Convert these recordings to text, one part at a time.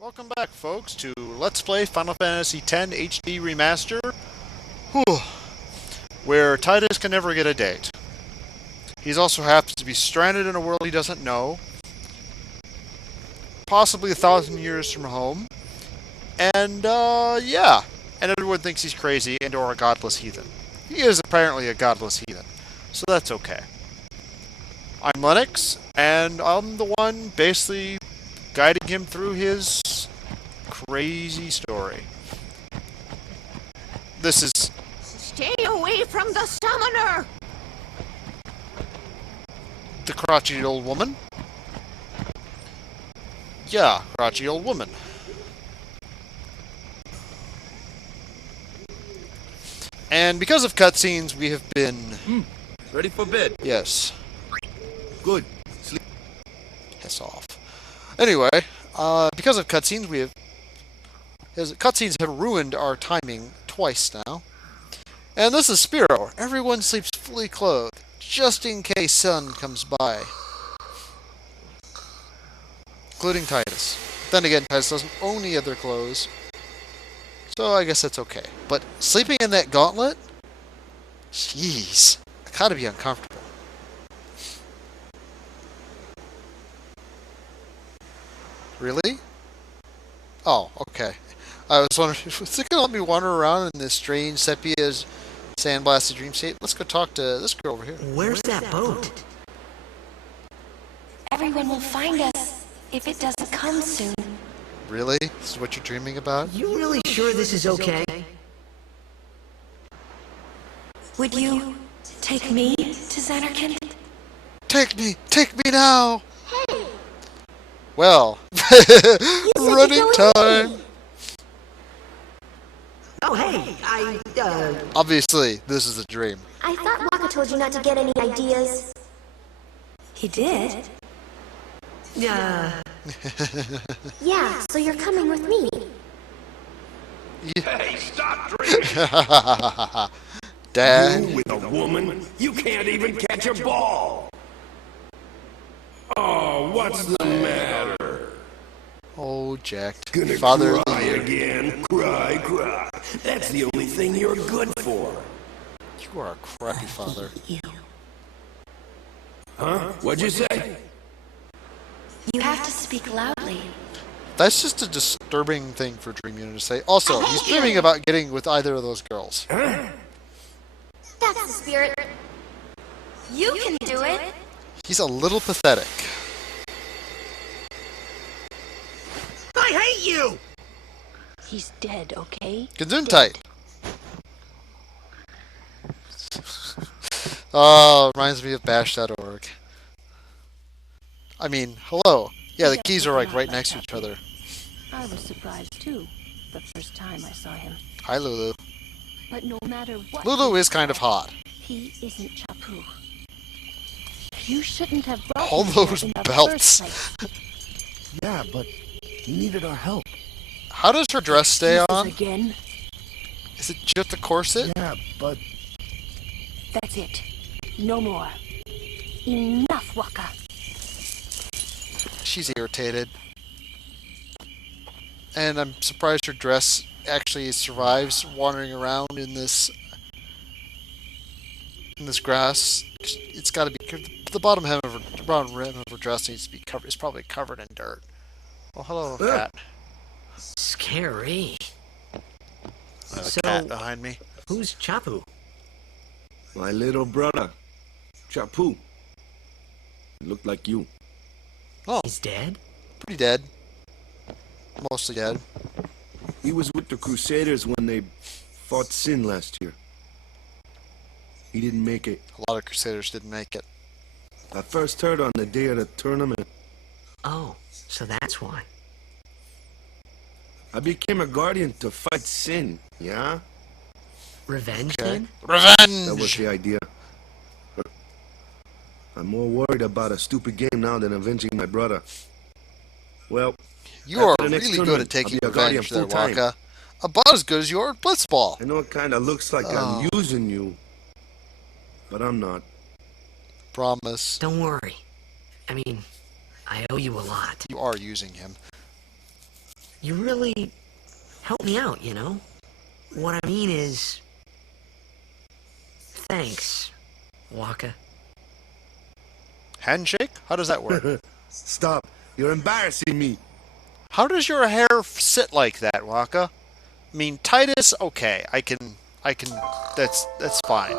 Welcome back, folks, to Let's Play Final Fantasy X HD Remaster, Whew. Where Titus can never get a date. He also happens to be stranded in a world he doesn't know, possibly 1,000 years from home, and, yeah. And everyone thinks he's crazy and or a godless heathen. He is apparently a godless heathen, so that's okay. I'm Lennox, and I'm the one basically guiding him through his crazy story. This is... Stay away from the summoner! The crotchety old woman? Yeah, crotchety old woman. And because of cutscenes, we have been... Ready for bed? Yes. Good. Sleep. Piss off. Anyway, because of cutscenes, cutscenes have ruined our timing twice now. And this is Spiro. Everyone sleeps fully clothed, just in case sun comes by. Including Titus. Then again, Titus doesn't own any other clothes. So I guess that's okay. But sleeping in that gauntlet? Jeez. It's gotta be uncomfortable. Really? Oh, okay. I was wondering, was it gonna let me wander around in this strange sepia sandblasted dream state? Let's go talk to this girl over here. Where's that boat? Everyone will find us if it doesn't come soon. Really? This is what you're dreaming about? You really sure this is okay? Would you take me to Xanarkand? Take me now! Hey! Well, running time! Oh, hey, Obviously, this is a dream. I thought Waka told you not to get any ideas. He did? Yeah, so you're coming with me. Hey, stop dreaming! Dad? You with a woman? You can't even catch a ball! Oh, what's the matter? Oh, Jack. Gonna Father of the cry year. again? Cry. That's the only thing you're good for. You are a crappy father. Huh? What'd you say? You have to speak loudly. That's just a disturbing thing for Dream Unit to say. Also, he's dreaming about getting with either of those girls. Huh? That's the spirit. You can do it. He's a little pathetic. I hate you! He's dead, okay? Gesundheit. Oh, reminds me of bash.org. I mean, hello. Yeah, the keys are like right next to each other. I was surprised too, the first time I saw him. Hi, Lulu. But no matter what, Lulu is kind of hot. he isn't Chapu. You shouldn't have brought All him here those in the belts. first place. Yeah, but he needed our help. How does her dress stay Jesus on? again. Is it just a corset? Yeah, but... That's it. No more. Enough, Waka. She's irritated. And I'm surprised her dress actually survives wandering around in this grass. It's got to be the bottom rim of her dress needs to be covered. It's probably covered in dirt. Oh, hello, cat. Scary. I have a So- cat behind me. Who's Chapu? My little brother, Chapu. Looked like you. Oh, He's dead? pretty dead. Mostly dead. He was with the Crusaders when they fought Sin last year. He didn't make it. A lot of Crusaders didn't make it. I first heard on the day of the tournament. Oh, so that's why. I became a guardian to fight Sin, yeah? Revenge, Okay. then? That was Revenge! the idea. I'm more worried about a stupid game now than avenging my brother. Well, You are after the next really good tournament, at taking I'll be a guardian revenge there, full-time. Waka. About as good as you are at Blitzball. I know it kind of looks like I'm using you, but I'm not. Promise. Don't worry. I mean, I owe you a lot. You are using him. You really helped me out, you know? What I mean is... Thanks, Waka. Handshake? How does that work? Stop. You're embarrassing me. How does your hair sit like that, Waka? I mean, Titus, okay, I can, that's fine.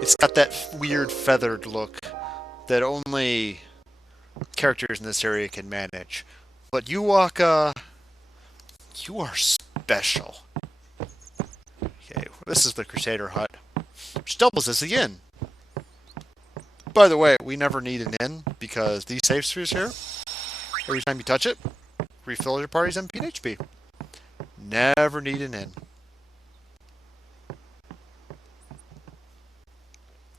It's got that weird feathered look that only characters in this area can manage. But you, Waka, you are special. Okay, this is the Crusader hut, which doubles as the inn. By the way, we never need an inn because these safe spheres here, every time you touch it, refill your party's MP and HP. Never need an inn.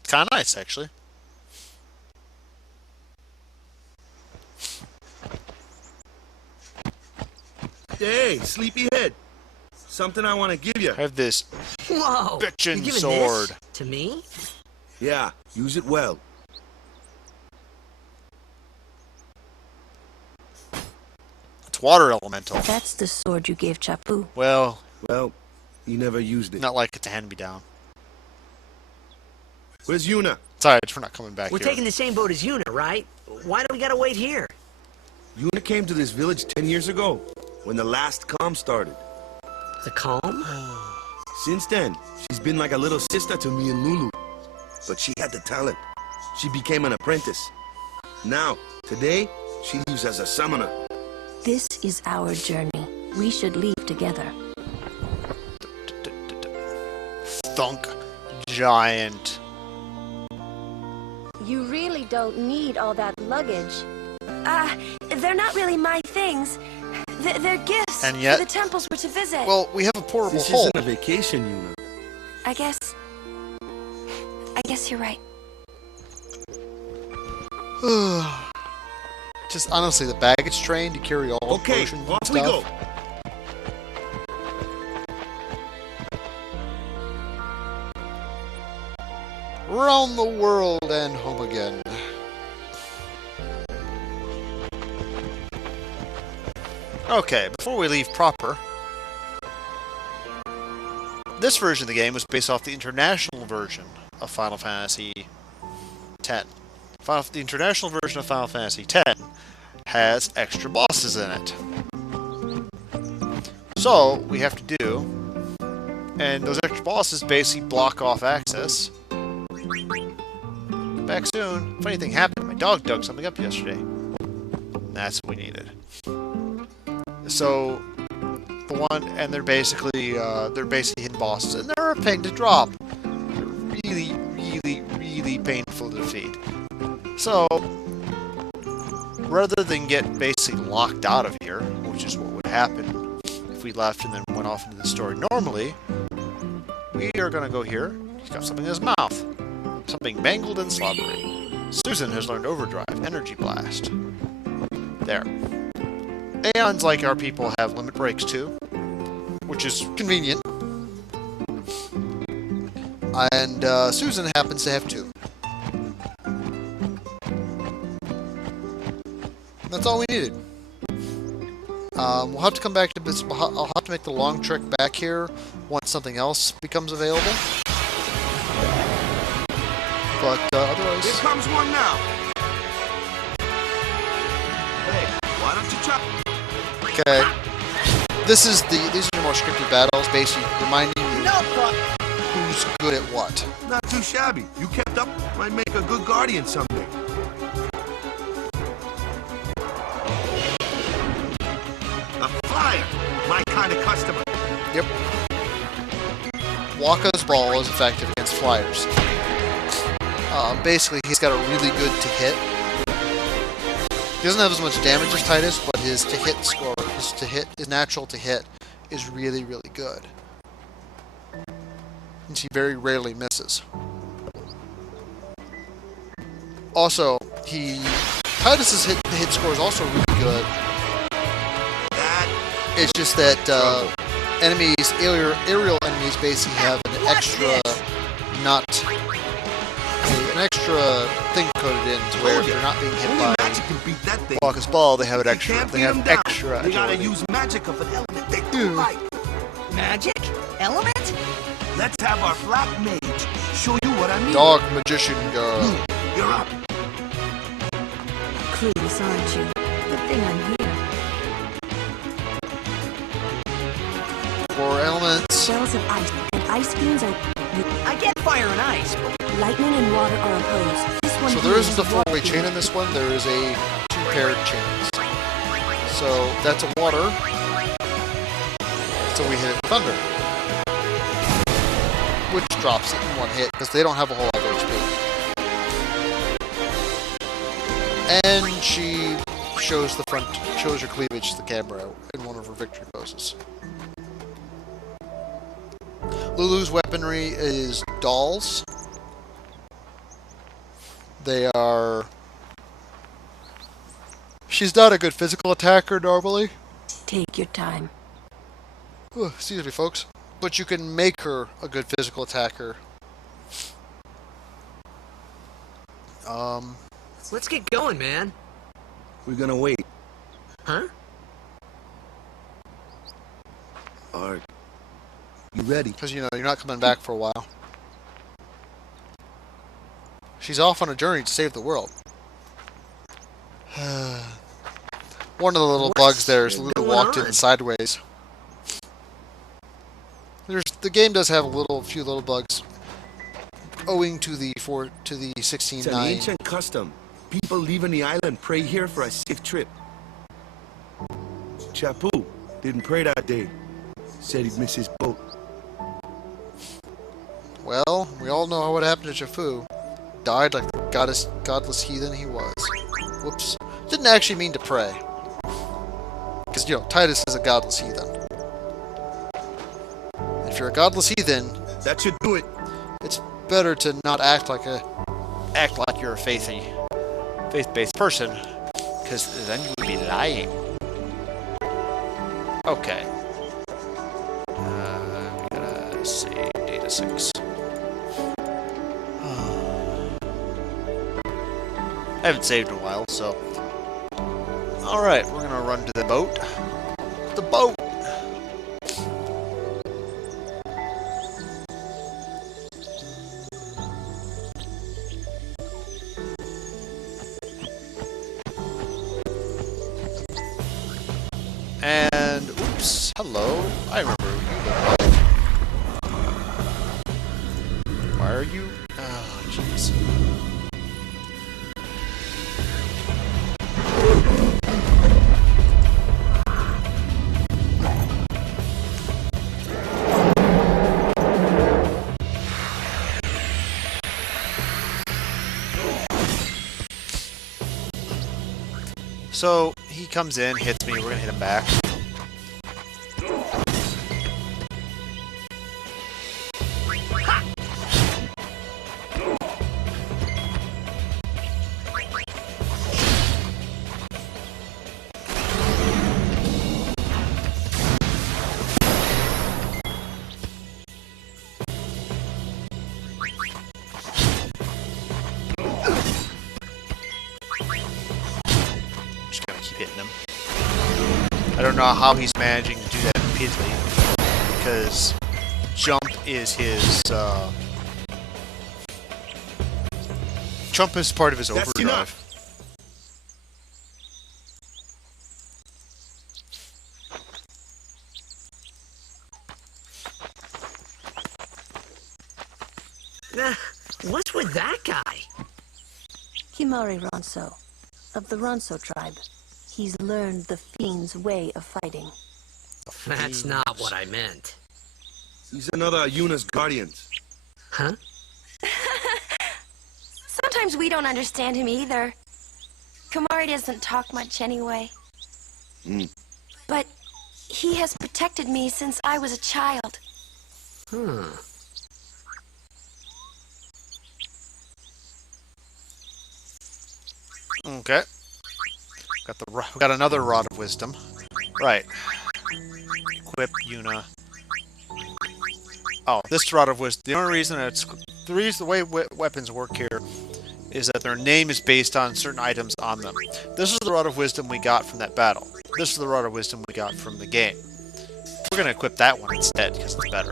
It's kind of nice, actually. Hey, sleepyhead. Something I want to give you. I have this Whoa! bitchin' You're giving sword. this to me? Yeah, use it well. It's water elemental. That's the sword you gave Chapu. Well, Well, he never used it. not like it's a hand-me-down. Where's Yuna? Sorry, we're not coming back We're here. taking the same boat as Yuna, right? Why do we gotta wait here? Yuna came to this village 10 years ago, when the last calm started. The calm? Since then, she's been like a little sister to me and Lulu. But she had the talent. She became an apprentice. Now, today, she lives as a summoner. This is our journey. We should leave together. Thunk. Giant. You really don't need all that luggage. They're not really my things. They're gifts And yet- for the temples we're to visit. Well, we have a portable This hole. isn't a vacation, Yuna. I guess you're right. Just honestly, the baggage train to carry all the Okay, potions and off we stuff. go. Around the world and home again. Okay, before we leave proper, this version of the game was based off the international version of Final Fantasy X. The international version of Final Fantasy X has extra bosses in it. So, we have to do, and those extra bosses basically block off access. Back soon. Funny thing happened. My dog dug something up yesterday. That's what we needed. So, the one, and they're basically hidden bosses, and they're a pain to drop. They're really, really, really painful to defeat. So, rather than get basically locked out of here, which is what would happen if we left and then went off into the story normally, we are going to go here. He's got something in his mouth. Something mangled and slobbery. Susan has learned Overdrive, Energy Blast. There. Aeons, like our people, have limit breaks too, which is convenient. And Susan happens to have 2. That's all we needed. We'll have to come back to this. I'll have to make the long trek back here once something else becomes available. But otherwise, Here comes one now. Hey, why don't you chop? okay. These are the more scripted battles, basically reminding you who's good at what. Not too shabby. You kept up, might make a good guardian someday. A flyer, my kind of customer. Yep. Waka's ball is effective against flyers. Basically, he's got a really good to hit. He doesn't have as much damage as Titus, but his to hit score, his natural to hit, is really, really good. And he very rarely misses. Also, Titus's hit score is also really good. It's just that aerial enemies basically have an extra nut. an extra thing coded in to where if you're not being hit Only by magic can beat that thing. Walker's ball, they have it You extra. can't They beat have 'em down. extra You gotta agility. use magic of an element they don't like. Magic? Element? Let's have our black mage show you what I mean. Dog magician girl. You're up. Clueless, aren't you? Good thing I'm here. 4 elements. Shells of ice and ice beams are... I get fire and ice, but Lightning and water are opposed. This one So here there is isn't a water four-way chain beam. in this one, there is a 2-paired chains. So that's a water. So we hit it with thunder. Which drops it in one hit, because they don't have a whole lot of HP. And she shows her cleavage to the camera in one of her victory poses. Lulu's weaponry is dolls. They are... She's not a good physical attacker normally. Take your time. Excuse me, folks. But you can make her a good physical attacker. let's get going, man. We're gonna wait. Huh? Are you ready? Because, you know, you're not coming back for a while. She's off on a journey to save the world. One of the little bugs there is Lulu going walked in on? sideways. The game does have a few little bugs, owing to the It's an 16.9. ancient custom. People leaving the island pray here for a safe trip. Chapu didn't pray that day. Said he'd miss his boat. Well, we all know what happened to Chafu. Died like the godless heathen he was. Whoops. Didn't actually mean to pray. Because, you know, Titus is a godless heathen. If you're a godless heathen, That should do it. it's better to not act like you're a faith-based person, because then you would be lying. Okay. We gotta save data 6. I haven't saved in a while, so. Alright, we're gonna run to the boat. The boat! And, oops, hello. I remember who you look like. Why are you? Oh, jeez. So, he comes in, hits me, we're gonna hit him back. Just gonna keep hitting him. I don't know how he's managing to do that repeatedly, because jump is his, jump is part of his That's overdrive. enough. What's with that guy? Himari Ronso, of the Ronso tribe. He's learned the fiend's way of fighting. That's not what I meant. He's another Yuna's guardians. Huh? Sometimes we don't understand him either. Kumari doesn't talk much anyway. Hmm. But he has protected me since I was a child. Hmm. Okay. We got another Rod of Wisdom. Right. Equip Yuna. Oh, this Rod of Wisdom. The only reason the way weapons work here is that their name is based on certain items on them. This is the Rod of Wisdom we got from that battle. This is the Rod of Wisdom we got from the game. We're going to equip that one instead, because it's better.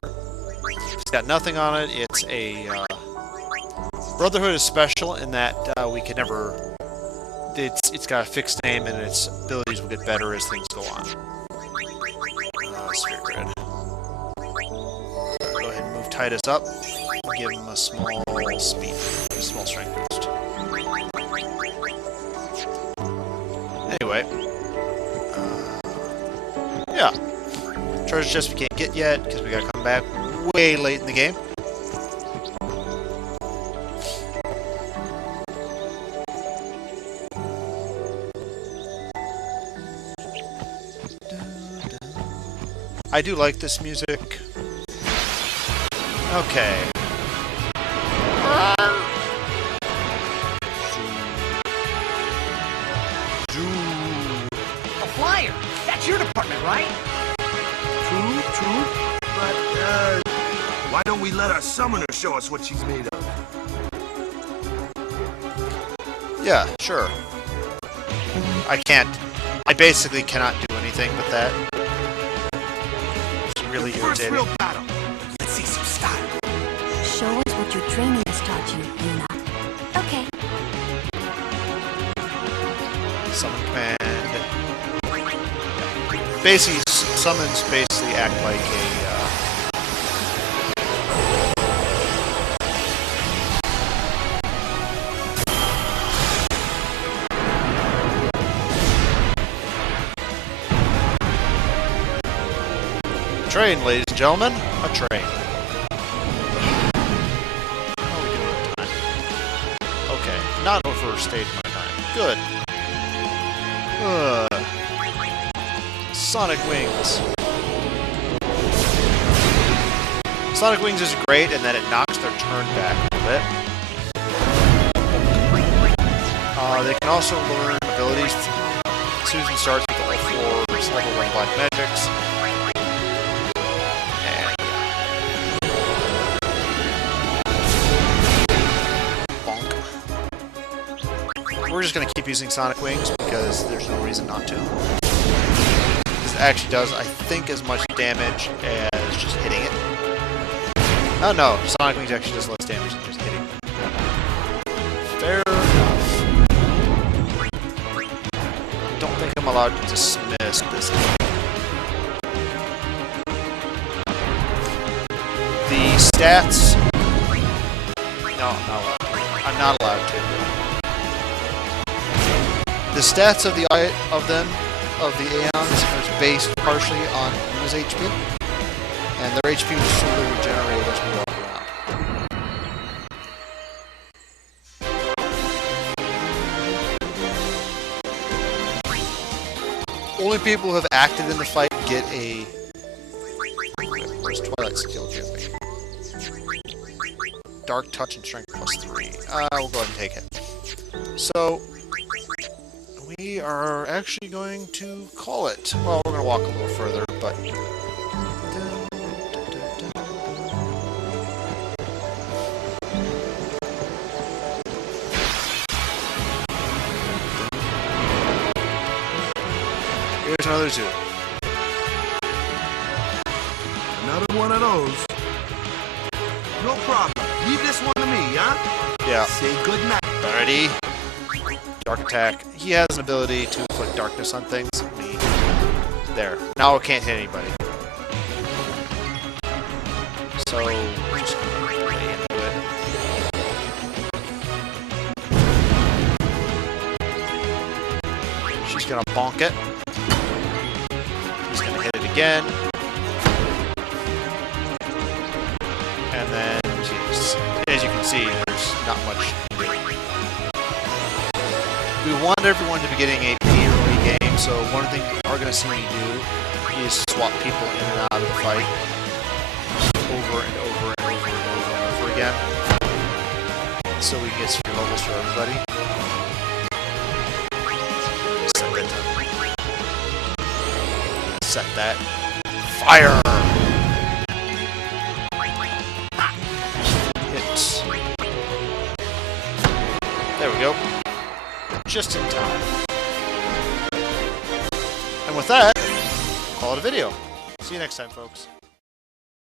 It's got nothing on it. It's a... Brotherhood is special in that we can never... It's got a fixed name, and its abilities will get better as things go on. Sphere Grid. Go ahead and move Titus up. Give him a small speed, a small strength boost. Anyway, yeah. Treasure chest we can't get yet because we gotta come back way late in the game. I do like this music. Okay. A flyer! That's your department, right? True. But, why don't we let our summoner show us what she's made of? Yeah, sure. I can't. I basically cannot do anything with that. It's really First irritating. real battle. Let's see some style. Show us what your training has taught you, Luna. Okay. Summon command. Basically, summons basically act like a. Train, ladies and gentlemen, a train. How are we doing with time? Okay, not overstayed my time. Good. Sonic Wings. Sonic Wings is great in that it knocks their turn back a little bit. They can also learn abilities. Susan starts with all 4 level 1 black magics. And bonk. We're just going to keep using Sonic Wings because there's no reason not to. It actually does, I think, as much damage as just hitting it. Oh no, Sonic Wings actually does less damage than just hitting it. Fair enough. Don't think I'm allowed to dismiss this game. The stats... No, I'm not allowed to. I'm not allowed to. The stats of the Aeons is based partially on Luna's HP, and their HP will slowly regenerate as we walk around. Only people who have acted in the fight get a... Where's Twilight skill give me? Dark Touch and Strength +3. We'll go ahead and take it. So... we are actually going to call it. Well, we're going to walk a little further, but... Here's another zoo. Another one of those. No problem. Leave this one to me, huh? Yeah. Say good night. Ready? Dark attack. He has an ability to inflict darkness on things. There. Now it can't hit anybody. So, we're just gonna play into it. She's gonna bonk it. He's gonna hit it again. And then, as you can see, there's not much. We want everyone to be getting AP early game, so one thing you are going to see me do is swap people in and out of the fight over and over and over and over and over again, so we can get sphere levels for everybody. Set that. Fire! Hits. just in time. And with that, call it a video. See you next time, folks.